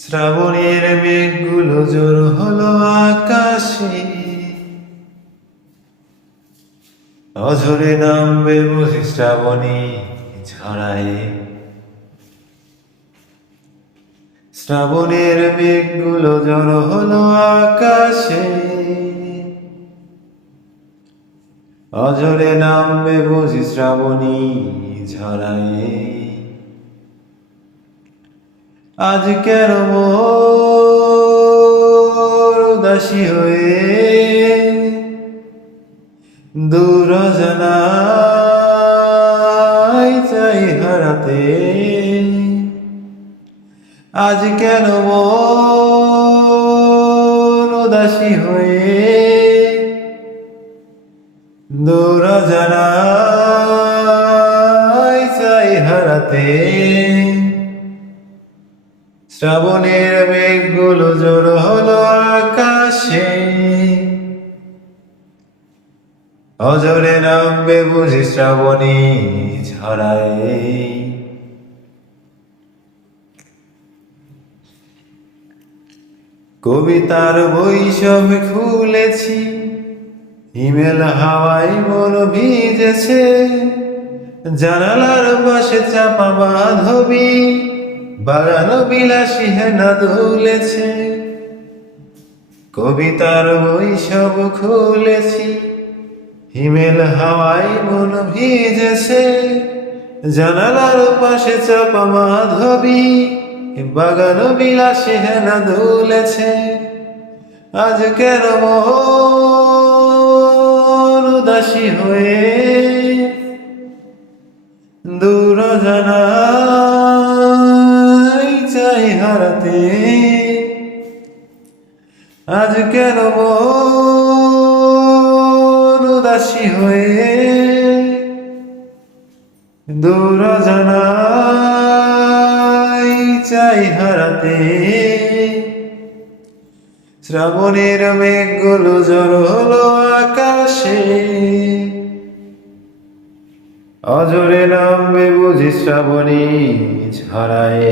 শ্রাবণের মেঘগুলো জোর হলো আকাশে, অঝরে নামবে বুঝি শ্রাবণী ঝরায়। শ্রাবণের মেঘগুলো জোর হলো আকাশে, অঝরে নামবে বুঝি শ্রাবণী ঝরায়। আজ কেন মোর উদাসী হয়ে দূর অজানায় চাই হারাতে। আজ কেন মোর উদাসী হয়ে দূর অজানায় চাই হারাতে। শ্রাবণের মেঘগুলো জোর হলো আকাশে, অঝরে নামবে বুঝি শ্রাবণী ঝরায়। কবিতার বই সব খুলেছি, হিমেল হাওয়ায় মন ভিজেছে। জানালার পাশে চাপা বাঁধবি, বাগান বিলাসী হেনা দুলেছে। কবিতার বই সব খুলেছি, হিমেল হাওয়ায় মন ভিজেছে। জানালার পাশে চাপা মাধবী, বাগান বিলাসী হেনা দুলেছে। আজ কেন মোর উদাসী হয়ে দূর অজানায় চাই হারাতে। আজ কেন মোর উদাসী হয়ে দূর অজানায় চাই হারাতে। শ্রাবণের মেঘগুলো জোর হলো আকাশে, অঝরে নামবে বুঝি শ্রাবণী ঝরায়।